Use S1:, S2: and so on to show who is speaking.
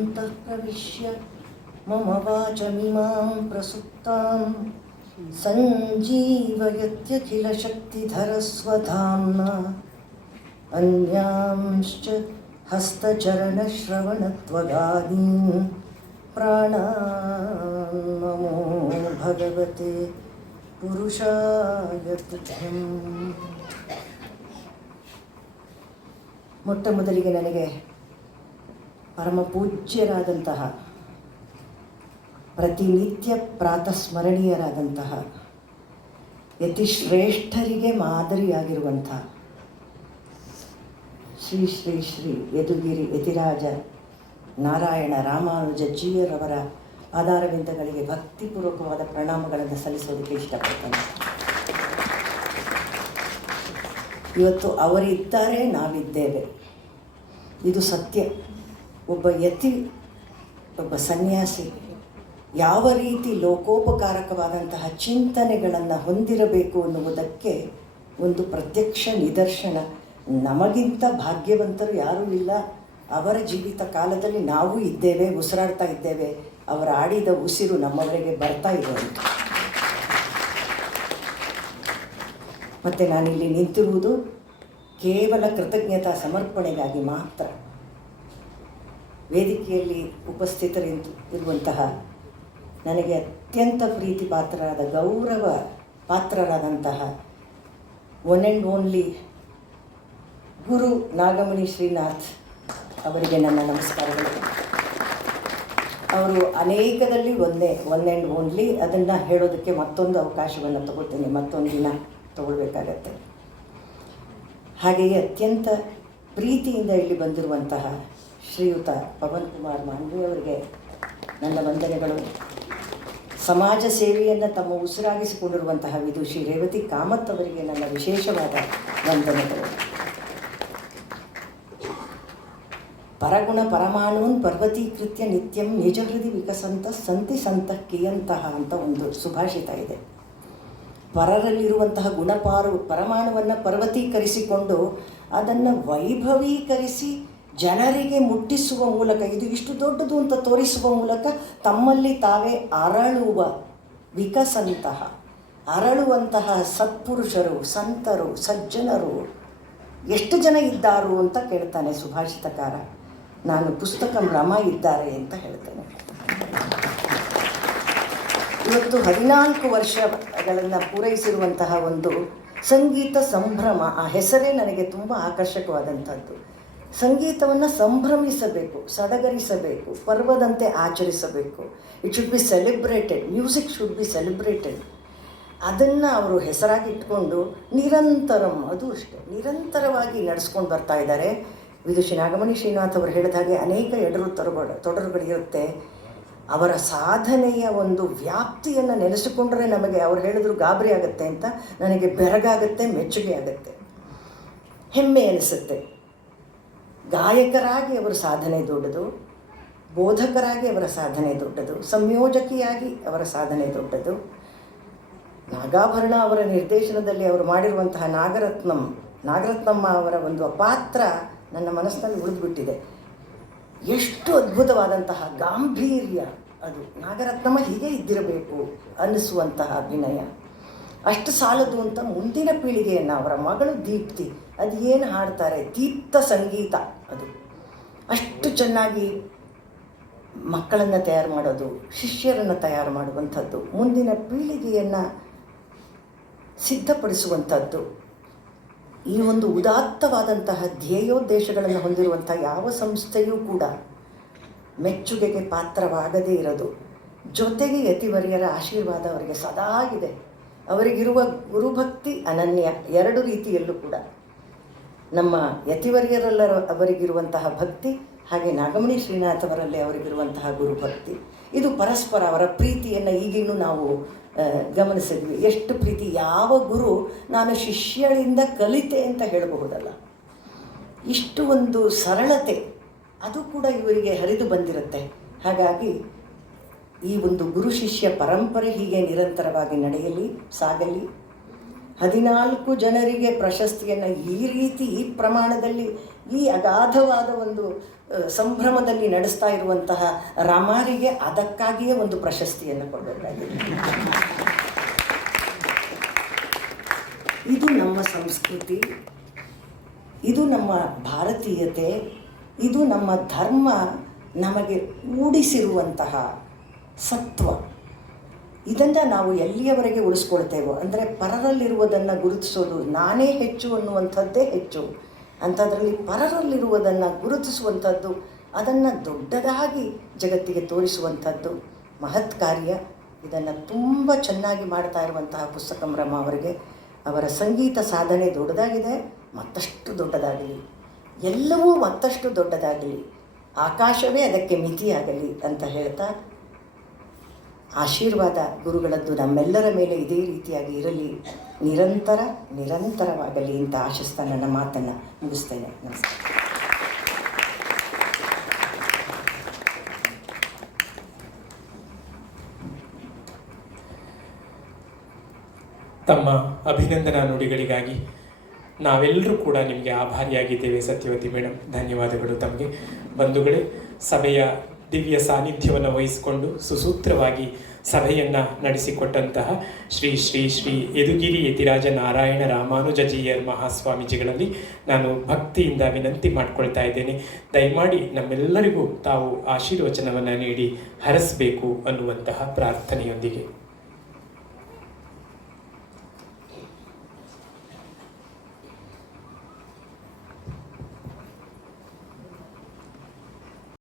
S1: योऽन्तः प्रविश्य मम वाचमिमां प्रसुप्तां सञ्जीवयत्यखिलशक्तिधरस्वधाम्ना अन्यांश्च हस्तचरणश्रवणत्वगादीन् प्राणान्नमो भगवते पुरुषाय तुभ्यम् ಮೊಟ್ಟ ಮೊದಲಿಗೆ ನನಗೆ ಪರಮ ಪೂಜ್ಯರಾದಂತಹ ಪ್ರತಿನಿತ್ಯ ಪ್ರಾತಸ್ಮರಣೀಯರಾದಂತಹ, ಯತಿಶ್ರೇಷ್ಠರಿಗೆ ಮಾದರಿಯಾಗಿರುವಂಥ ಶ್ರೀ ಶ್ರೀ ಶ್ರೀ ಯದುಗಿರಿ ಯತಿರಾಜ ನಾರಾಯಣ ರಾಮಾನುಜ ಜೀಯರವರ ಆಧಾರವಿಂದಗಳಿಗೆ ಭಕ್ತಿಪೂರ್ವಕವಾದ ಪ್ರಣಾಮಗಳನ್ನು ಸಲ್ಲಿಸೋದಕ್ಕೆ ಇಷ್ಟಪಡ್ತೇನೆ. ಇವತ್ತು ಅವರಿದ್ದಾರೆ, ನಾವಿದ್ದೇವೆ. ಇದು ಸತ್ಯ. ಒಬ್ಬ ಯತಿ, ಒಬ್ಬ ಸನ್ಯಾಸಿ, ಯಾವ ರೀತಿ ಲೋಕೋಪಕಾರಕವಾದಂತಹ ಚಿಂತನೆಗಳನ್ನು ಹೊಂದಿರಬೇಕು ಅನ್ನುವುದಕ್ಕೆ ಒಂದು ಪ್ರತ್ಯಕ್ಷ ನಿದರ್ಶನ. ನಮಗಿಂತ ಭಾಗ್ಯವಂತರು ಯಾರೂ ಇಲ್ಲ. ಅವರ ಜೀವಿತ ಕಾಲದಲ್ಲಿ ನಾವು ಇದ್ದೇವೆ, ಉಸಿರಾಡ್ತಾ ಇದ್ದೇವೆ. ಅವರ ಆಡಿದ ಉಸಿರು ನಮ್ಮವರೆಗೆ ಬರ್ತಾ ಇರುವಂಥ ಮತ್ತು ನಾನಿಲ್ಲಿ ನಿಂತಿರುವುದು ಕೇವಲ ಕೃತಜ್ಞತಾ ಸಮರ್ಪಣೆಗಾಗಿ ಮಾತ್ರ. ವೇದಿಕೆಯಲ್ಲಿ ಉಪಸ್ಥಿತರಿಂದು ಇರುವಂತಹ ನನಗೆ ಅತ್ಯಂತ ಪ್ರೀತಿ ಪಾತ್ರರಾದ ಗೌರವ ಪಾತ್ರರಾದಂತಹ one and only Guru Nagamani Srinath ಅವರಿಗೆ ನನ್ನ ನಮಸ್ಕಾರಗಳು. ಅವರು ಅನೇಕದಲ್ಲಿ ಒಂದೇ ಒನ್ ಆ್ಯಂಡ್ ಓನ್ಲಿ ಅದನ್ನು ಹೇಳೋದಕ್ಕೆ ಮತ್ತೊಂದು ಅವಕಾಶವನ್ನು ತಗೊಳ್ತೀನಿ, ಮತ್ತೊಂದು ದಿನ ತಗೊಳ್ಬೇಕಾಗತ್ತೆ. ಹಾಗೆಯೇ ಅತ್ಯಂತ ಪ್ರೀತಿಯಿಂದ ಇಲ್ಲಿ ಬಂದಿರುವಂತಹ ಶ್ರೀಯುತ ಪವನ್ ಕುಮಾರ್ ಮಾಂಡ್ವಿ ಅವರಿಗೆ ನನ್ನ ವಂದನೆಗಳು. ಸಮಾಜ ಸೇವೆಯನ್ನು ತಮ್ಮ ಉಸಿರಾಗಿಸಿಕೊಂಡಿರುವಂತಹ ವಿದುಷಿ ರೇವತಿ ಕಾಮತ್ ಅವರಿಗೆ ನನ್ನ ವಿಶೇಷವಾದ ವಂದನೆಗಳು. ಪರಗುಣ ಪರಮಾಣುನ್ ಪರ್ವತೀಕೃತ್ಯ ನಿತ್ಯಂ ನಿಜ ಹೃದಯ ವಿಕಸಂತ ಸಂತಿ ಸಂತ ಕಿಯಂತಹ ಅಂತ ಒಂದು ಸುಭಾಷಿತ ಇದೆ. ಪರರಲ್ಲಿರುವಂತಹ ಗುಣಪಾರು ಪರಮಾಣುವನ್ನು ಪರ್ವತೀಕರಿಸಿಕೊಂಡು ಅದನ್ನು ವೈಭವೀಕರಿಸಿ ಜನರಿಗೆ ಮುಟ್ಟಿಸುವ ಮೂಲಕ, ಇದು ಇಷ್ಟು ದೊಡ್ಡದು ಅಂತ ತೋರಿಸುವ ಮೂಲಕ ತಮ್ಮಲ್ಲಿ ತಾವೇ ಅರಳುವ ವಿಕಸಂತಹ, ಅರಳುವಂತಹ ಸತ್ಪುರುಷರು, ಸಂತರು, ಸಜ್ಜನರು ಎಷ್ಟು ಜನ ಇದ್ದಾರು ಅಂತ ಕೇಳ್ತಾನೆ ಸುಭಾಷಿತಕಾರ. ನಾನು ಪುಸ್ತಕ ಭ್ರಮ ಇದ್ದಾರೆ ಅಂತ ಹೇಳ್ತೇನೆ. ಇವತ್ತು ಹದಿನಾಲ್ಕು ವರ್ಷಗಳನ್ನು ಪೂರೈಸಿರುವಂತಹ ಒಂದು ಸಂಗೀತ ಸಂಭ್ರಮ, ಆ ಹೆಸರೇ ನನಗೆ ತುಂಬ ಆಕರ್ಷಕವಾದಂಥದ್ದು. ಸಂಗೀತವನ್ನು ಸಂಭ್ರಮಿಸಬೇಕು, ಸಡಗರಿಸಬೇಕು, ಪರ್ವದಂತೆ ಆಚರಿಸಬೇಕು. It should be celebrated music should be celebrated ಅದನ್ನು ಅವರು ಹೆಸರಾಗಿ ಇಟ್ಕೊಂಡು ನಿರಂತರಂ, ಅದು ಅಷ್ಟೇ, ನಿರಂತರವಾಗಿ ನಡೆಸ್ಕೊಂಡು ಬರ್ತಾ ಇದ್ದಾರೆ. ವಿದುಷಿ ನಾಗಮಣಿ ಶ್ರೀನಾಥ್ ಅವರು ಹೇಳಿದ ಹಾಗೆ ಅನೇಕ ಎಡರು ತೊಡರುಗಳು ತೊಡರುಗಳಿರುತ್ತೆ. ಅವರ ಸಾಧನೆಯ ಒಂದು ವ್ಯಾಪ್ತಿಯನ್ನು ನೆನೆಸಿಕೊಂಡ್ರೆ ನಮಗೆ ಅವ್ರು ಹೇಳಿದ್ರು ಗಾಬರಿ ಆಗುತ್ತೆ ಅಂತ, ನನಗೆ ಬೆರಗಾಗುತ್ತೆ, ಮೆಚ್ಚುಗೆ ಆಗುತ್ತೆ. ಹೆಮ್ಮೆ ಅನಿಸುತ್ತೆ. ಗಾಯಕರಾಗಿ ಅವರ ಸಾಧನೆ ದೊಡ್ಡದು, ಬೋಧಕರಾಗಿ ಅವರ ಸಾಧನೆ ದೊಡ್ಡದು, ಸಂಯೋಜಕಿಯಾಗಿ ಅವರ ಸಾಧನೆ ದೊಡ್ಡದು. ನಾಗಾಭರಣ ಅವರ ನಿರ್ದೇಶನದಲ್ಲಿ ಅವರು ಮಾಡಿರುವಂತಹ ನಾಗರತ್ನಂ, ನಾಗರತ್ನಮ್ಮ ಅವರ ಒಂದು ಪಾತ್ರ ನನ್ನ ಮನಸ್ಸಿನಲ್ಲಿ ಉಳಿದುಬಿಟ್ಟಿದೆ. ಎಷ್ಟು ಅದ್ಭುತವಾದಂತಹ ಗಾಂಭೀರ್ಯ ಅದು. ನಾಗರತ್ನಮ್ಮ ಹೀಗೆ ಇದ್ದಿರಬೇಕು ಅನ್ನಿಸುವಂತಹ ಅಭಿನಯ. ಅಷ್ಟು ಸಾಲದು ಅಂತ ಮುಂದಿನ ಪೀಳಿಗೆಯನ್ನು ಅವರ ಮಗಳು ದೀಪ್ತಿ, ಅದು ಏನು ಹಾಡ್ತಾರೆ? ದೀಪ್ತ ಸಂಗೀತ ಅದು. ಅಷ್ಟು ಚೆನ್ನಾಗಿ ಮಕ್ಕಳನ್ನು ತಯಾರು ಮಾಡೋದು, ಶಿಷ್ಯರನ್ನು ತಯಾರು ಮಾಡುವಂಥದ್ದು, ಮುಂದಿನ ಪೀಳಿಗೆಯನ್ನು ಸಿದ್ಧಪಡಿಸುವಂಥದ್ದು, ಈ ಒಂದು ಉದಾತ್ತವಾದಂತಹ ಧ್ಯೇಯೋದ್ದೇಶಗಳನ್ನು ಹೊಂದಿರುವಂಥ ಯಾವ ಸಂಸ್ಥೆಯೂ ಕೂಡ ಮೆಚ್ಚುಗೆಗೆ ಪಾತ್ರವಾಗದೇ ಇರೋದು. ಜೊತೆಗೆ ಯತಿವರಿಯರ ಆಶೀರ್ವಾದ ಅವರಿಗೆ ಸದಾ ಇದೆ ಅವರಿಗಿರುವ ಗುರುಭಕ್ತಿ ಅನನ್ಯ ಎರಡು ರೀತಿಯಲ್ಲೂ ಕೂಡ. ನಮ್ಮ ಯತಿವರ್ಯರಲ್ಲ ಅವರಿಗಿರುವಂತಹ ಭಕ್ತಿ, ಹಾಗೆ ನಾಗಮಣಿ ಶ್ರೀನಾಥ್ ಅವರಲ್ಲಿ ಅವರಿಗಿರುವಂತಹ ಗುರುಭಕ್ತಿ. ಇದು ಪರಸ್ಪರ ಅವರ ಪ್ರೀತಿಯನ್ನು ಈಗಿನ್ನೂ ನಾವು ಗಮನಿಸಿದ್ವಿ. ಎಷ್ಟು ಪ್ರೀತಿ, ಯಾವ ಗುರು ನಾನು ಶಿಷ್ಯಳಿಂದ ಕಲಿತೆ ಅಂತ ಹೇಳಬಹುದಲ್ಲ. ಇಷ್ಟು ಒಂದು ಸರಳತೆ, ಅದು ಕೂಡ ಇವರಿಗೆ ಹರಿದು ಬಂದಿರುತ್ತೆ. ಹಾಗಾಗಿ ಈ ಒಂದು ಗುರು ಶಿಷ್ಯ ಪರಂಪರೆ ಹೀಗೆ ನಿರಂತರವಾಗಿ ನಡೆಯಲಿ, ಸಾಗಲಿ. ಹದಿನಾಲ್ಕು ಜನರಿಗೆ ಪ್ರಶಸ್ತಿಯನ್ನು ಈ ರೀತಿ ಈ ಪ್ರಮಾಣದಲ್ಲಿ, ಈ ಅಗಾಧವಾದ ಒಂದು ಸಂಭ್ರಮದಲ್ಲಿ ನಡೆಸ್ತಾ ಇರುವಂತಹ ರಾಮಾರಿಗೆ ಅದಕ್ಕಾಗಿಯೇ ಒಂದು ಪ್ರಶಸ್ತಿಯನ್ನು ಕೊಡಬೇಕಾಗಿದೆ. ಇದು ನಮ್ಮ ಸಂಸ್ಕೃತಿ. ಇದು ನಮ್ಮ ಭಾರತೀಯತೆ. ಇದು ನಮ್ಮ ಧರ್ಮ ನಮಗೆ ಮೂಡಿಸಿರುವಂತಹ ಸತ್ವ. ಇದನ್ನು ನಾವು ಎಲ್ಲಿಯವರೆಗೆ ಉಳಿಸ್ಕೊಳ್ತೇವೋ, ಅಂದರೆ ಪರರಲ್ಲಿರುವುದನ್ನು ಗುರುತಿಸೋದು, ನಾನೇ ಹೆಚ್ಚು ಅನ್ನುವಂಥದ್ದೇ ಹೆಚ್ಚು. ಅಂಥದ್ರಲ್ಲಿ ಪರರಲ್ಲಿರುವುದನ್ನು ಗುರುತಿಸುವಂಥದ್ದು, ಅದನ್ನು ದೊಡ್ಡದಾಗಿ ಜಗತ್ತಿಗೆ ತೋರಿಸುವಂಥದ್ದು ಮಹತ್ ಕಾರ್ಯ. ಇದನ್ನು ತುಂಬ ಚೆನ್ನಾಗಿ ಮಾಡ್ತಾ ಇರುವಂತಹ ಪುಸ್ತಕಂರಮ್ಮ ಅವರಿಗೆ. ಅವರ ಸಂಗೀತ ಸಾಧನೆ ದೊಡ್ಡದಾಗಿದೆ, ಮತ್ತಷ್ಟು ದೊಡ್ಡದಾಗಲಿ. ಎಲ್ಲವೂ ಮತ್ತಷ್ಟು ದೊಡ್ಡದಾಗಲಿ. ಆಕಾಶವೇ ಅದಕ್ಕೆ ಮಿತಿಯಾಗಲಿ ಅಂತ ಹೇಳ್ತಾ ಆಶೀರ್ವಾದ ಗುರುಗಳದ್ದು ನಮ್ಮೆಲ್ಲರ ಮೇಲೆ ಇದೇ ರೀತಿಯಾಗಿ ಇರಲಿ. ನಿರಂತರ, ನಿರಂತರವಾಗಲಿ ಅಂತ ಆಶಿಸ್ತಾ ನನ್ನ ಮಾತನ್ನು ಮುಗಿಸ್ತೇನೆ ನಮಸ್ಕಾರ.
S2: ತಮ್ಮ ಅಭಿನಂದನಾ ನುಡಿಗಳಿಗಾಗಿ ನಾವೆಲ್ಲರೂ ಕೂಡ ನಿಮಗೆ ಆಭಾರಿಯಾಗಿದ್ದೇವೆ ಸತ್ಯವತಿ ಮೇಡಮ್ ಧನ್ಯವಾದಗಳು ತಮಗೆ. ಬಂಧುಗಳೇ, ಸಭೆಯ ದಿವ್ಯ ಸಾನ್ನಿಧ್ಯವನ್ನು ವಹಿಸಿಕೊಂಡು ಸುಸೂತ್ರವಾಗಿ ಸಭೆಯನ್ನು ನಡೆಸಿಕೊಟ್ಟಂತಹ ಶ್ರೀ ಶ್ರೀ ಶ್ರೀ ಯದುಗಿರಿ ಯತಿರಾಜ ನಾರಾಯಣ ರಾಮಾನುಜಜಿಯರ್ ಮಹಾಸ್ವಾಮೀಜಿಗಳಲ್ಲಿ ನಾನು ಭಕ್ತಿಯಿಂದ ವಿನಂತಿ ಮಾಡಿಕೊಳ್ತಾ ಇದ್ದೇನೆ. ದಯಮಾಡಿ ನಮ್ಮೆಲ್ಲರಿಗೂ ತಾವು ಆಶೀರ್ವಚನವನ್ನು ನೀಡಿ ಹರಸಬೇಕು ಅನ್ನುವಂತಹ ಪ್ರಾರ್ಥನೆಯೊಂದಿಗೆ.